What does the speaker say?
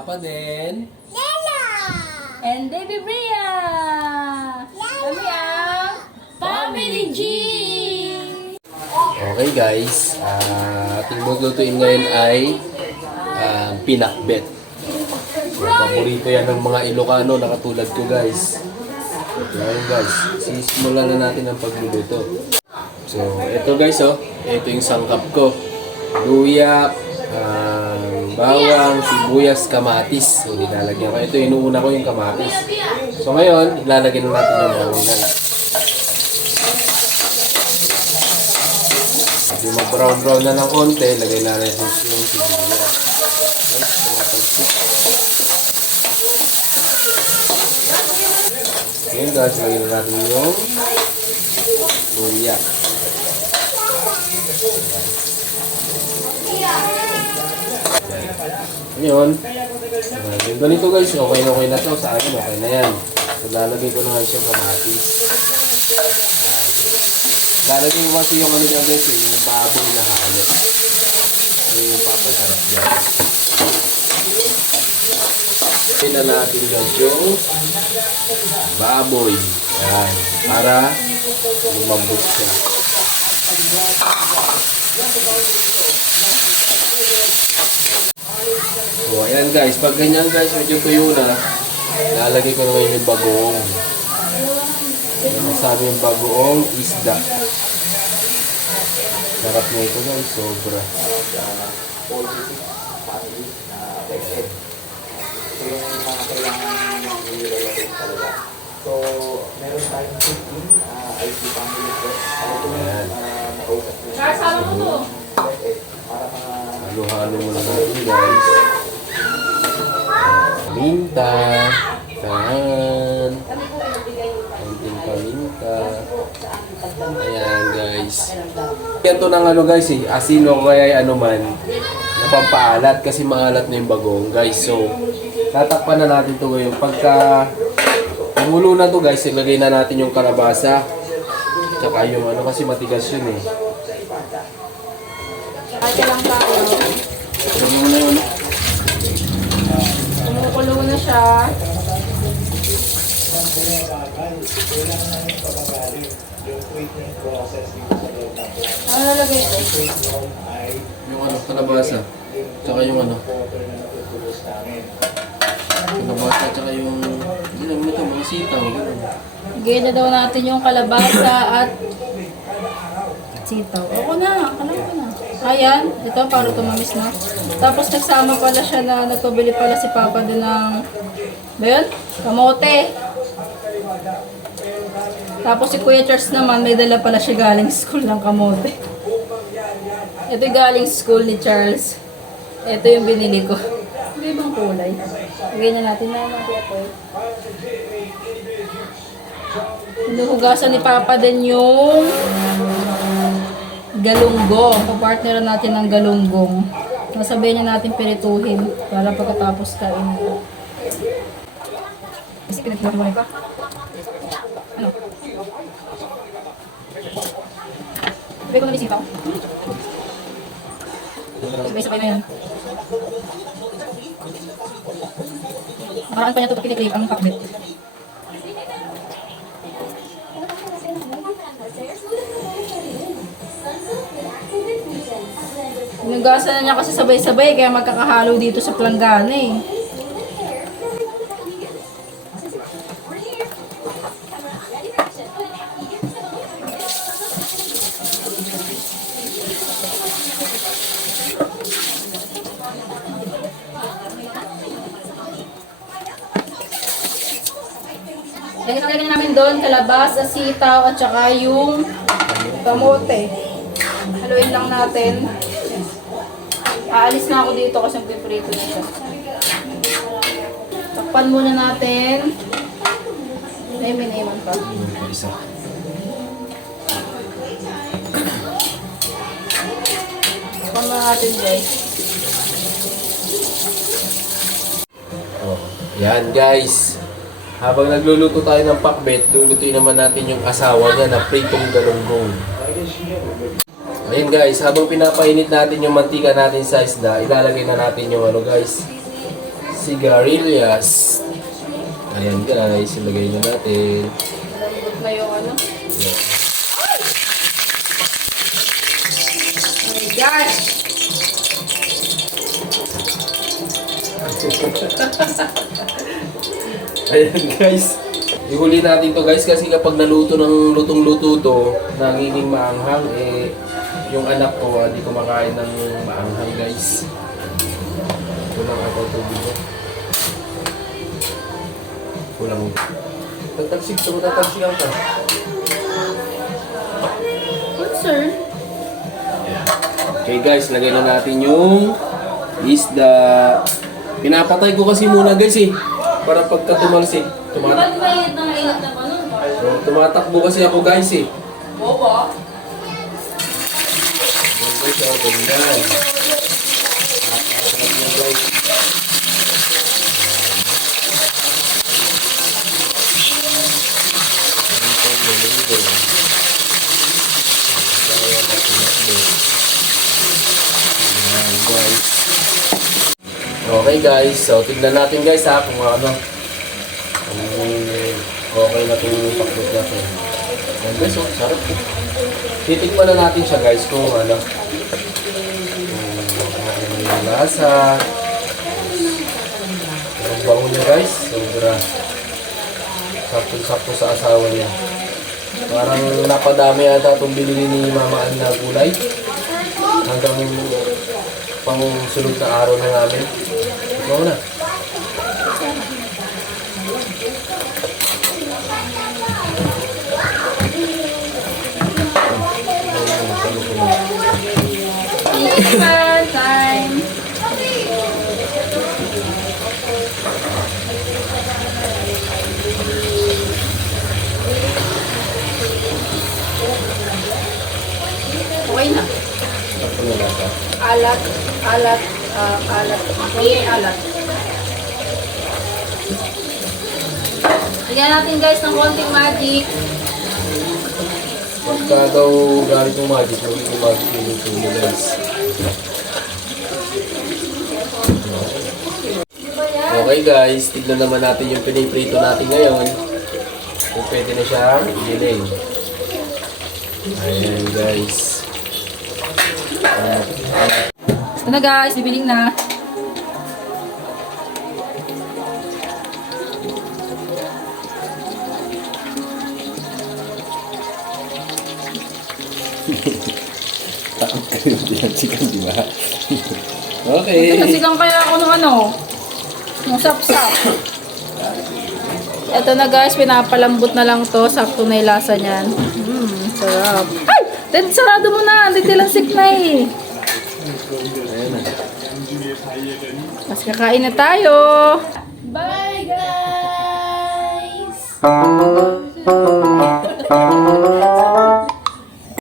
Papa Den. Lala! And Baby Bria! Kami ang Family G! Okay guys, ating lulutuin ngayon ay pinakbet. Paborito yan ng mga Ilocano na katulad ko guys. Ngayon guys, sisimulan na natin ang pagluluto. So, ito guys ito yung sangkap ko. Luya, bawang, sibuyas, kamatis. So, nilalagyan ko. Ito, inuuna ko yung kamatis. So, ngayon, ilalagyan na natin yung bawang guys. Yung mag-brown-brown na ng konti, lagay na natin yung sibuyas. Okay, tumatalsik. Ngayon guys, lagyan na natin yung luya. Ngayon, ganito guys, okay na to. Sa akin, okay na yan. So, lalagay ko na guys yung kamatis. Lalagay ko kasi yung ano dyan guys, yung baboy na halo. Ayun yung papasarap dyan. Lagay na natin guys yung baboy. Yan, para lumambot siya. So, ayan guys, pag ganyan guys, medyo tuyo na, lalagay ko naman yung bagoong. Yung sabi yung bagoong isda. Sarap na ito guys, sobra. So, meron tayong 15 IT family ko. Ayan. Kasama mo to! Halo-halo muna natin guys. Paminta. Yan. Konting paminta. Ayan guys. Ganito ng ano guys asin o kaya ano man. Napampaalat kasi maalat na yung bagong guys. So, tatakpan na natin ito ngayon. Pagka umulo na to guys, ilagay na natin yung kalabasa. Tsaka yung ano kasi matigas yun eh. Ate lang tayo. Ano mo na yun? Kumukulo na siya. Ano nalagay ito? Yung ano, kalabasa. Tsaka yung ano. Kalabasa, tsaka yung... Hindi naman ito, mga sitaw. Gaya na daw natin yung kalabasa at sitaw. Ako na, alam ko na. Ayan, ito para tumamis na. Tapos nagsama pala siya na nagpabili pala si Papa din ng ba yun? Kamote. Tapos si Kuya Charles naman, may dala pala siya galing school ng kamote. Ito yung galing school ni Charles. Ito yung binili ko. May ibang kulay. Lagyan na natin na natin ito. Hinuhugasan ni Papa din yung galunggong. Papartneran natin ng galunggong. Masabihin niya natin pirituhin para pagkatapos kain. Kasi pinagkakaroon ka. Ano? Sabi ko na bisipaw. Sabay-sabay na yan. Maraan pa niya ito pag kinikrave ang pakbet. Hinugasan na niya kasi sabay-sabay kaya magkakahalo dito sa planggana eh. Lagyan namin doon kalabasa, sitaw at saka yung kamote. Haluin lang natin. Aalis na ako dito kasi magpiprito na siya. Takpan muna natin. May minaiman pa. Isa. Takpan muna natin guys. Oh, yan guys. Habang nagluluto tayo ng pakbet, lulutuin naman natin yung asawa niya na pritong galunggong. Ayun guys, habang pinapainit natin yung mantika natin sa isda, ilalagay na natin yung ano guys, sigarilyas. Ayan guys, ilagay na natin. Lambot na yung ano. Ayan. Oh my gosh! Ayan guys. Ihuli natin to guys kasi kapag naluto ng lutong-luto to, nagiging maanghang eh yung anak ko hindi kumakain ng maanghang guys. Kulang ako tubig ko. Kulang. Tatagsig to, tatagsigan ka. Concern? Okay guys, lagay na natin yung isda. Pinapatay ko kasi muna guys eh. Para pagka tumalsik. Ba't mainit na mainit na pa nun? Tumatakbo kasi ako guys eh. Bobo? Ayan guys, oh, ganda. Napakasarap yan guys. Ayan guys. Okay guys, so tignan natin guys ha kung ano. Kung okay na itong pakbot natin. Ayan guys, oh, sarap. Titikman na natin siya guys kung ano. Kung yung lasa. Ang bango niya guys, sobra. Sakto-sakto sa asawa niya. Parang napadami ata itong binili ni Mama Ann na gulay. Hanggang pang sunod na araw na namin. Ikaw na. Tikman time! Okay na. Ako na lasa. Alat, alat, alat. Okay, alat. Lagyan natin guys ng konting magic. Pagka daw galing yung magic, magiging magic yung luto niya guys. Okay guys, tignan naman natin yung piniprito natin ngayon. Kung pwede na siyang i-delay. Ayan guys. Ito na guys, bibiling na. Takot ka rin yung chicken, di ba? Ito nasigang kaya ako ng ano, ng sap-sap. Ito na guys, pinapalambot na lang to. Sakto na yung lasa niyan. Sarap. Ay! Then, sarado mo na. Hindi tilansik na eh. Ayan na. Mas kakain na tayo. Bye guys!